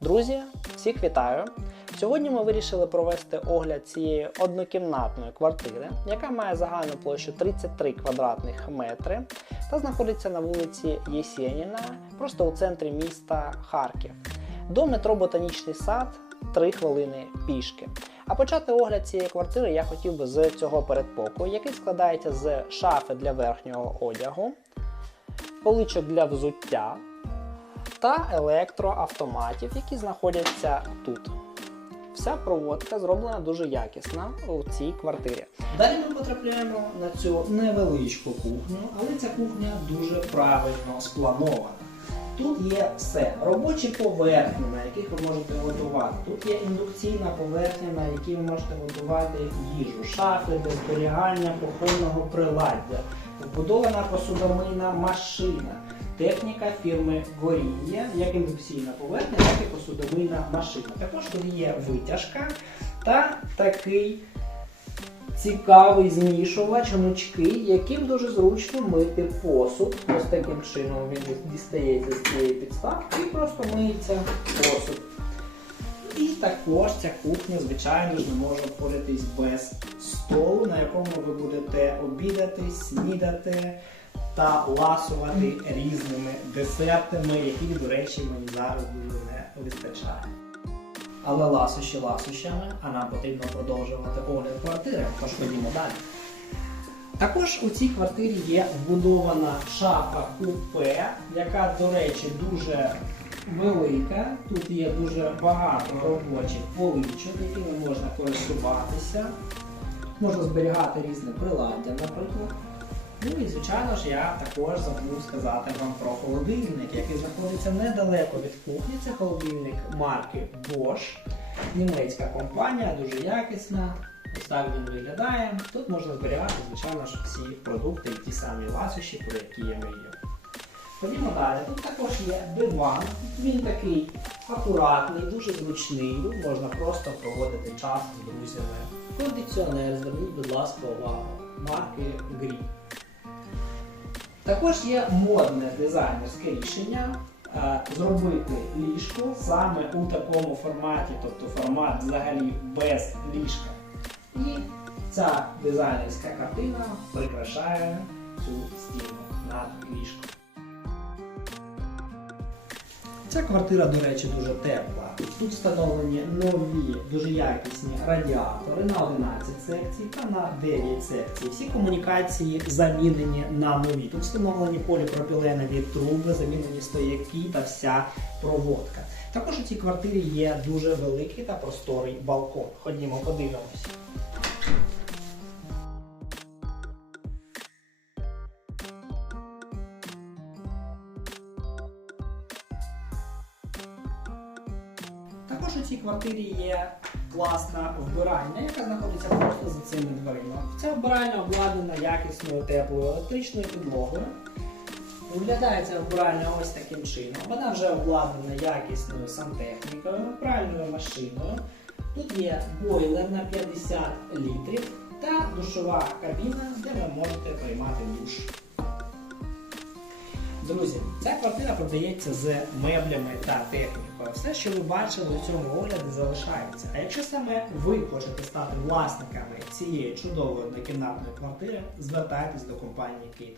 Друзі, всіх вітаю! Сьогодні ми вирішили провести огляд цієї однокімнатної квартири, яка має загальну площу 33 квадратних метри та знаходиться на вулиці Єсєніна, просто у центрі міста Харків. До метро Ботанічний сад 3 хвилини пішки. А почати огляд цієї квартири я хотів би з цього передпокою, який складається з шафи для верхнього одягу, поличок для взуття та електроавтоматів, які знаходяться тут. Вся проводка зроблена дуже якісно у цій квартирі. Далі ми потрапляємо на цю невеличку кухню, але ця кухня дуже правильно спланована. Тут є все. Робочі поверхні, на яких ви можете готувати. Тут є індукційна поверхня, на якій ви можете готувати їжу, шафи для зберігання кухонного приладдя, вбудована посудомийна машина. Техніка фірми Горіння, як індукційна поверхня, так і посудомийна машина. Також тут є витяжка та такий цікавий змішувач гнучки, яким дуже зручно мити посуд. Ось таким чином він дістається з цієї підставки і просто миється посуд. І також ця кухня, звичайно ж, не може обходитись без столу, на якому ви будете обідати, снідати та ласувати різними десертами, яких, до речі, мені зараз дуже не вистачає. Але ласощі ласощами, а нам потрібно продовжувати огляд квартири, тож ходімо далі. Також у цій квартирі є вбудована шафа купе, яка, до речі, дуже велика. Тут є дуже багато робочих поличок, якими можна користуватися. Можна зберігати різне приладдя, наприклад. Ну і звичайно ж я також забув сказати вам про холодильник, який знаходиться недалеко від кухні. Це холодильник марки Bosch. Німецька компанія, дуже якісна. Ось так він виглядає. Тут можна зберігати, звичайно ж, всі продукти і ті самі ласощі, про які я мріяв. Ходімо далі. Тут також є диван. Він такий акуратний, дуже зручний. Тут можна просто проводити час з друзями. Кондиціонер, зверніть, будь ласка, увагу. Марки Грі. Також є модне дизайнерське рішення е, зробити ліжко саме у такому форматі, тобто формат взагалі без ліжка. І ця дизайнерська картина прикрашає цю стіну над ліжком. Ця квартира, до речі, дуже тепла. Тут встановлені нові, дуже якісні радіатори на 11 секцій та на 9 секцій. Всі комунікації замінені на нові. Тут встановлені поліпропіленові труби, замінені стояки та вся проводка. Також у цій квартирі є дуже великий та просторий балкон. Ходімо, подивимося. Також у цій квартирі є класна вбиральня, яка знаходиться просто за цими дверима. Ця вбиральня обладнана якісною теплою електричною підлогою. Виглядає ця вбиральня ось таким чином. Вона вже обладнана якісною сантехнікою, пральною машиною. Тут є бойлер на 50 літрів та душова кабіна, де ви можете приймати душ. Друзі, ця квартира продається з меблями та технікою. Все, що ви бачили у цьому огляді, залишається. А якщо саме ви хочете стати власниками цієї чудової однокімнатної квартири, звертайтесь до компанії Кит.